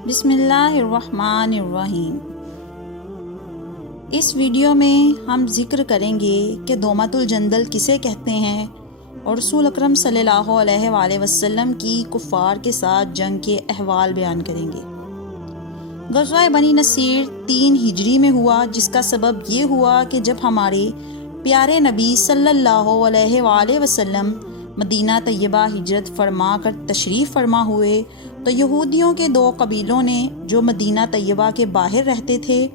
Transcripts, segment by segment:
بسم اللہ الرحمن الرحیم۔ اس ویڈیو میں ہم ذکر کریں گے کہ دومۃ الجندل کسے کہتے ہیں اور رسول اکرم صلی اللہ علیہ وآلہ وسلم کی کفار کے ساتھ جنگ کے احوال بیان کریں گے۔ غزوہ بنی نصیر 3 ہجری میں ہوا، جس کا سبب یہ ہوا کہ جب ہمارے پیارے نبی صلی اللہ علیہ وآلہ وسلم مدینہ طیبہ ہجرت فرما کر تشریف فرما ہوئے تو یہودیوں کے 2 قبیلوں نے جو مدینہ طیبہ کے باہر رہتے تھے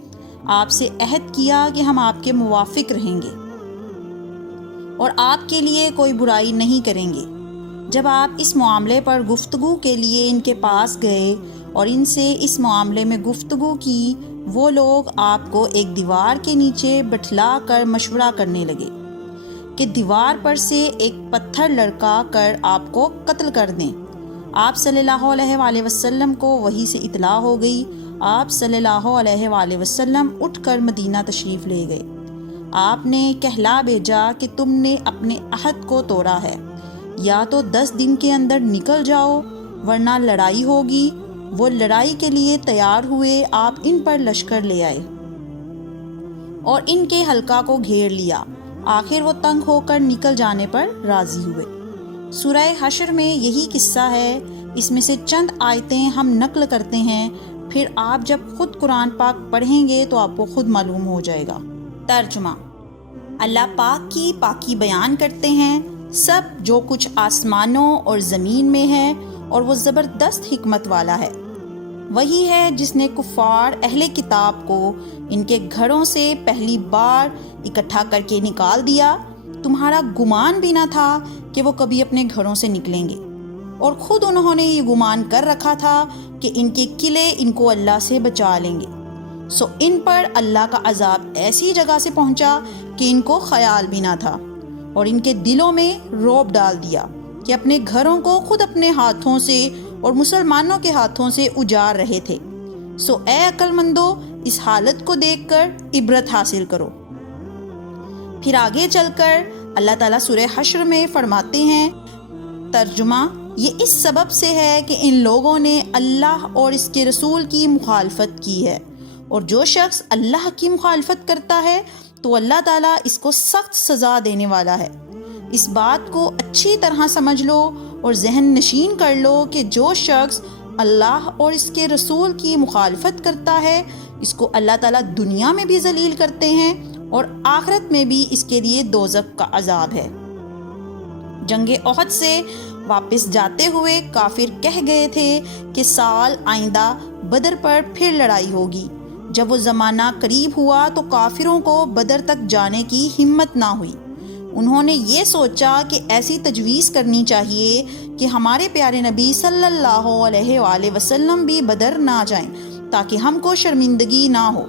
آپ سے عہد کیا کہ ہم آپ کے موافق رہیں گے اور آپ کے لیے کوئی برائی نہیں کریں گے۔ جب آپ اس معاملے پر گفتگو کے لیے ان کے پاس گئے اور ان سے اس معاملے میں گفتگو کی، وہ لوگ آپ کو ایک دیوار کے نیچے بٹھلا کر مشورہ کرنے لگے کہ دیوار پر سے ایک پتھر لڑکا کر آپ کو قتل کر دیں۔ آپ صلی اللہ علیہ وآلہ وسلم کو وحی سے اطلاع ہو گئی۔ آپ صلی اللہ علیہ وآلہ وسلم اٹھ کر مدینہ تشریف لے گئے۔ آپ نے کہلا بھیجا کہ تم نے اپنے عہد کو توڑا ہے، یا تو 10 دن کے اندر نکل جاؤ ورنہ لڑائی ہوگی۔ وہ لڑائی کے لیے تیار ہوئے۔ آپ ان پر لشکر لے آئے اور ان کے حلقہ کو گھیر لیا۔ آخر وہ تنگ ہو کر نکل جانے پر راضی ہوئے۔ سورہ حشر میں یہی قصہ ہے۔ اس میں سے چند آیتیں ہم نقل کرتے ہیں، پھر آپ جب خود قرآن پاک پڑھیں گے تو آپ کو خود معلوم ہو جائے گا۔ ترجمہ: اللہ پاک کی پاکی بیان کرتے ہیں۔ سب جو کچھ آسمانوں اور زمین میں ہے، اور وہ زبردست حکمت والا ہے۔ وہی ہے جس نے کفار اہل کتاب کو ان کے گھروں سے پہلی بار اکٹھا کر کے نکال دیا۔ تمہارا گمان بھی نہ تھا کہ وہ کبھی اپنے گھروں سے نکلیں گے، اور خود انہوں نے یہ گمان کر رکھا تھا کہ ان کے قلعے ان کو اللہ سے بچا لیں گے، سو ان پر اللہ کا عذاب ایسی جگہ سے پہنچا کہ ان کو خیال بھی نہ تھا، اور ان کے دلوں میں رعب ڈال دیا کہ اپنے گھروں کو خود اپنے ہاتھوں سے اور مسلمانوں کے ہاتھوں سے اجار رہے تھے۔ سو اے عقل مندو، اس حالت کو دیکھ کر عبرت حاصل کرو۔ پھر آگے چل کر اللہ تعالیٰ سورہ حشر میں فرماتے ہیں، ترجمہ: یہ اس سبب سے ہے کہ ان لوگوں نے اللہ اور اس کے رسول کی مخالفت کی ہے، اور جو شخص اللہ کی مخالفت کرتا ہے تو اللہ تعالیٰ اس کو سخت سزا دینے والا ہے۔ اس بات کو اچھی طرح سمجھ لو اور ذہن نشین کر لو کہ جو شخص اللہ اور اس کے رسول کی مخالفت کرتا ہے، اس کو اللہ تعالیٰ دنیا میں بھی ذلیل کرتے ہیں اور آخرت میں بھی اس کے لیے دوزخ کا عذاب ہے۔ جنگ احد سے واپس جاتے ہوئے کافر کہہ گئے تھے کہ سال آئندہ بدر پر پھر لڑائی ہوگی۔ جب وہ زمانہ قریب ہوا تو کافروں کو بدر تک جانے کی ہمت نہ ہوئی۔ انہوں نے یہ سوچا کہ ایسی تجویز کرنی چاہیے کہ ہمارے پیارے نبی صلی اللہ علیہ وآلہ وسلم بھی بدر نہ جائیں تاکہ ہم کو شرمندگی نہ ہو۔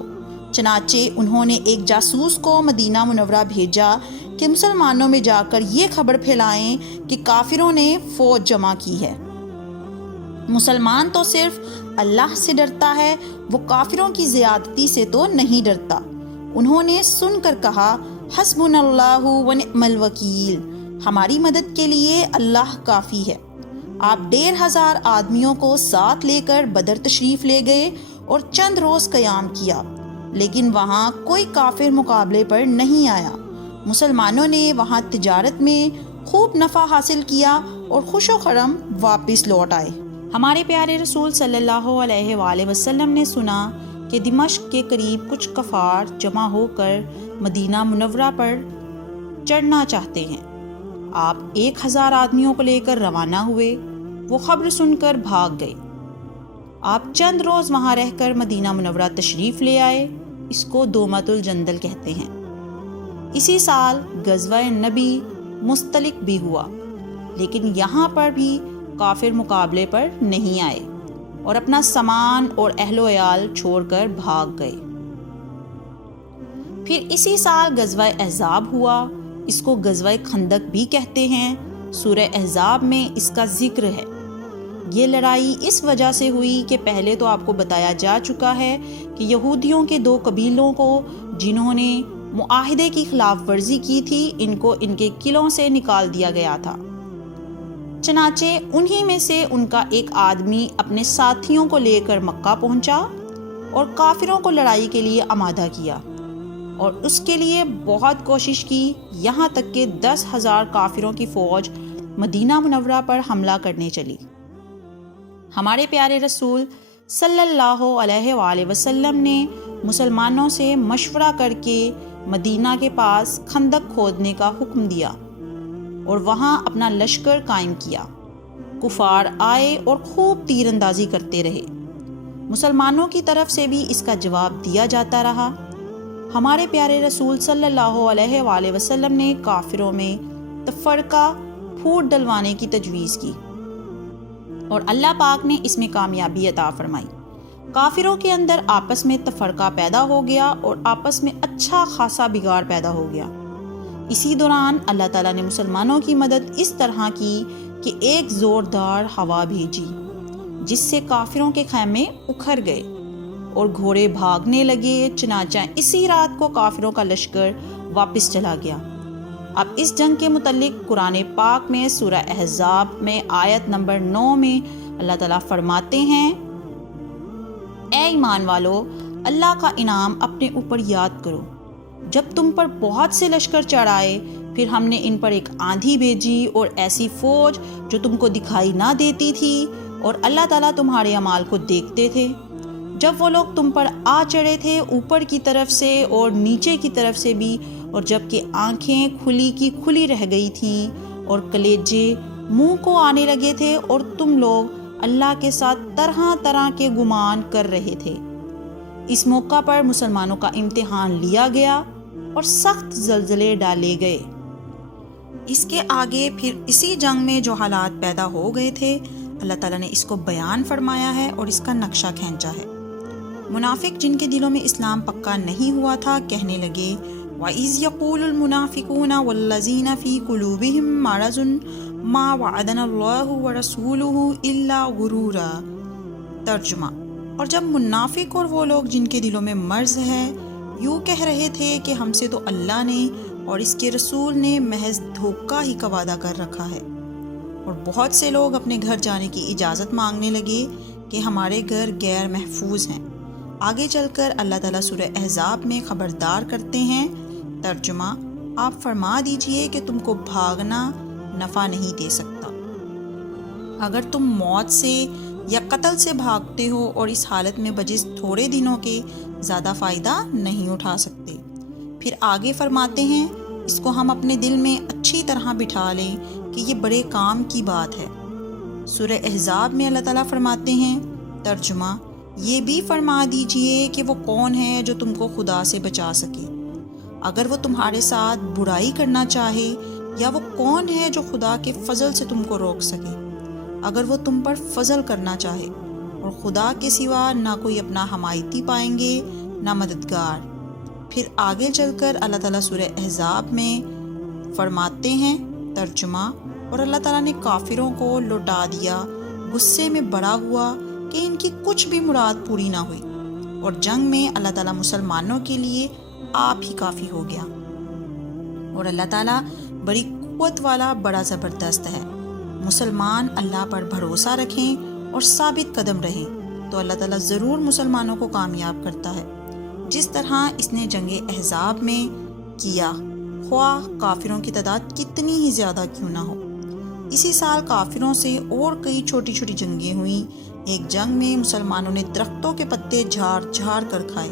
چنانچہ انہوں نے ایک جاسوس کو مدینہ منورہ بھیجا کہ مسلمانوں میں جا کر یہ خبر پھیلائیں کہ کافروں نے فوج جمع کی ہے۔ مسلمان تو صرف اللہ سے ڈرتا ہے، وہ کافروں کی زیادتی سے تو نہیں ڈرتا۔ انہوں نے سن کر کہا، حسبنا اللہ ونعم الوکیل، ہماری مدد کے لیے اللہ کافی ہے۔ آپ 1,500 آدمیوں کو ساتھ لے کر بدر تشریف لے گئے اور چند روز قیام کیا، لیکن وہاں کوئی کافر مقابلے پر نہیں آیا۔ مسلمانوں نے وہاں تجارت میں خوب نفع حاصل کیا اور خوش و خرم واپس لوٹ آئے۔ ہمارے پیارے رسول صلی اللہ علیہ وآلہ وسلم نے سنا کہ دمشق کے قریب کچھ کفار جمع ہو کر مدینہ منورہ پر چڑھنا چاہتے ہیں۔ آپ 1,000 آدمیوں کو لے کر روانہ ہوئے۔ وہ خبر سن کر بھاگ گئے۔ آپ چند روز وہاں رہ کر مدینہ منورہ تشریف لے آئے۔ اس کو دومۃ الجندل کہتے ہیں۔ اسی سال غزوہ نبی مستلق بھی ہوا، لیکن یہاں پر بھی کافر مقابلے پر نہیں آئے اور اپنا سامان اور اہل و عیال چھوڑ کر بھاگ گئے۔ پھر اسی سال غزوہ احزاب ہوا۔ اس کو غزوہ خندق بھی کہتے ہیں۔ سورہ احزاب میں اس کا ذکر ہے۔ یہ لڑائی اس وجہ سے ہوئی کہ پہلے تو آپ کو بتایا جا چکا ہے کہ یہودیوں کے 2 قبیلوں کو جنہوں نے معاہدے کی خلاف ورزی کی تھی، ان کو ان کے قلعوں سے نکال دیا گیا تھا۔ چنانچہ انہی میں سے ان کا ایک آدمی اپنے ساتھیوں کو لے کر مکہ پہنچا اور کافروں کو لڑائی کے لیے آمادہ کیا، اور اس کے لیے بہت کوشش کی، یہاں تک کہ 10,000 کافروں کی فوج مدینہ منورہ پر حملہ کرنے چلی۔ ہمارے پیارے رسول صلی اللہ علیہ وآلہ وسلم نے مسلمانوں سے مشورہ کر کے مدینہ کے پاس خندق کھودنے کا حکم دیا اور وہاں اپنا لشکر قائم کیا۔ کفار آئے اور خوب تیر اندازی کرتے رہے۔ مسلمانوں کی طرف سے بھی اس کا جواب دیا جاتا رہا۔ ہمارے پیارے رسول صلی اللہ علیہ وآلہ وسلم نے کافروں میں تفرقہ پھوٹ ڈلوانے کی تجویز کی اور اللہ پاک نے اس میں کامیابی عطا فرمائی۔ کافروں کے اندر آپس میں تفرقہ پیدا ہو گیا اور آپس میں اچھا خاصا بگاڑ پیدا ہو گیا۔ اسی دوران اللہ تعالیٰ نے مسلمانوں کی مدد اس طرح کی کہ ایک زوردار ہوا بھیجی جس سے کافروں کے خیمے اکھڑ گئے اور گھوڑے بھاگنے لگے۔ چنانچہ اسی رات کو کافروں کا لشکر واپس چلا گیا۔ اب اس جنگ کے متعلق قرآن پاک میں سورہ احزاب میں آیت نمبر 9 میں اللہ تعالیٰ فرماتے ہیں، اے ایمان والو، اللہ کا انعام اپنے اوپر یاد کرو، جب تم پر بہت سے لشکر چڑھ آئے، پھر ہم نے ان پر ایک آندھی بھیجی اور ایسی فوج جو تم کو دکھائی نہ دیتی تھی، اور اللہ تعالیٰ تمہارے اعمال کو دیکھتے تھے۔ جب وہ لوگ تم پر آ چڑھے تھے اوپر کی طرف سے اور نیچے کی طرف سے بھی، اور جب کہ آنکھیں کھلی کی کھلی رہ گئی تھیں اور کلیجے منہ کو آنے لگے تھے، اور تم لوگ اللہ کے ساتھ طرح طرح کے گمان کر رہے تھے۔ اس موقع پر مسلمانوں کا امتحان لیا گیا اور سخت زلزلے ڈالے گئے۔ اس کے آگے پھر اسی جنگ میں جو حالات پیدا ہو گئے تھے، اللہ تعالیٰ نے اس کو بیان فرمایا ہے اور اس کا نقشہ کھینچا ہے۔ منافق جن کے دلوں میں اسلام پکا نہیں ہوا تھا کہنے لگے، وَإِذْ يَقُولُ الْمُنَافِقُونَ وَالَّذِينَ فِي قُلُوبِهِم مَّرَضٌ مَّا وَعَدَنَا اللَّهُ وَرَسُولُهُ إِلَّا غُرُورًا۔ ترجمہ، اور جب منافق اور وہ لوگ جن کے دلوں میں مرض ہے یوں کہہ رہے تھے کہ ہم سے تو اللہ نے اور اس کے رسول نے محض دھوکہ ہی کا وعدہ کر رکھا ہے، اور بہت سے لوگ اپنے گھر جانے کی اجازت مانگنے لگے کہ ہمارے گھر غیر محفوظ ہیں۔ آگے چل کر اللہ تعالیٰ سورہ احزاب میں خبردار کرتے ہیں۔ ترجمہ، آپ فرما دیجئے کہ تم کو بھاگنا نفع نہیں دے سکتا۔ اگر تم موت سے یا قتل سے بھاگتے ہو اور اس حالت میں بجز تھوڑے دنوں کے زیادہ فائدہ نہیں اٹھا سکتے۔ پھر آگے فرماتے ہیں، اس کو ہم اپنے دل میں اچھی طرح بٹھا لیں کہ یہ بڑے کام کی بات ہے۔ سورہ احزاب میں اللہ تعالیٰ فرماتے ہیں، ترجمہ، یہ بھی فرما دیجئے کہ وہ کون ہے جو تم کو خدا سے بچا سکے اگر وہ تمہارے ساتھ برائی کرنا چاہے، یا وہ کون ہے جو خدا کے فضل سے تم کو روک سکے اگر وہ تم پر فضل کرنا چاہے، اور خدا کے سوا نہ کوئی اپنا حمایتی پائیں گے نہ مددگار۔ پھر آگے چل کر اللہ تعالیٰ سورہ احزاب میں فرماتے ہیں، ترجمہ، اور اللہ تعالیٰ نے کافروں کو لوٹا دیا، غصے میں بڑا ہوا کہ ان کی کچھ بھی مراد پوری نہ ہوئی، اور جنگ میں اللہ تعالیٰ مسلمانوں کے لیے آپ ہی کافی ہو گیا، اور اللہ تعالیٰ بڑی قوت والا بڑا زبردست ہے۔ مسلمان اللہ پر بھروسہ رکھیں اور ثابت قدم رہیں تو اللہ تعالیٰ ضرور مسلمانوں کو کامیاب کرتا ہے، جس طرح اس نے جنگ احزاب میں کیا، خواہ کافروں کی تعداد کتنی ہی زیادہ کیوں نہ ہو۔ اسی سال کافروں سے اور کئی چھوٹی چھوٹی جنگیں ہوئیں۔ ایک جنگ میں مسلمانوں نے درختوں کے پتے جھاڑ جھاڑ کر کھائے۔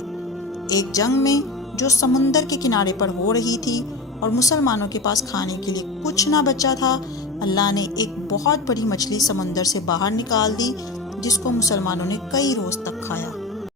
ایک جنگ میں جو سمندر کے کنارے پر ہو رہی تھی اور مسلمانوں کے پاس کھانے کے لیے کچھ نہ بچا تھا، اللہ نے ایک بہت بڑی مچھلی سمندر سے باہر نکال دی جس کو مسلمانوں نے کئی روز تک کھایا۔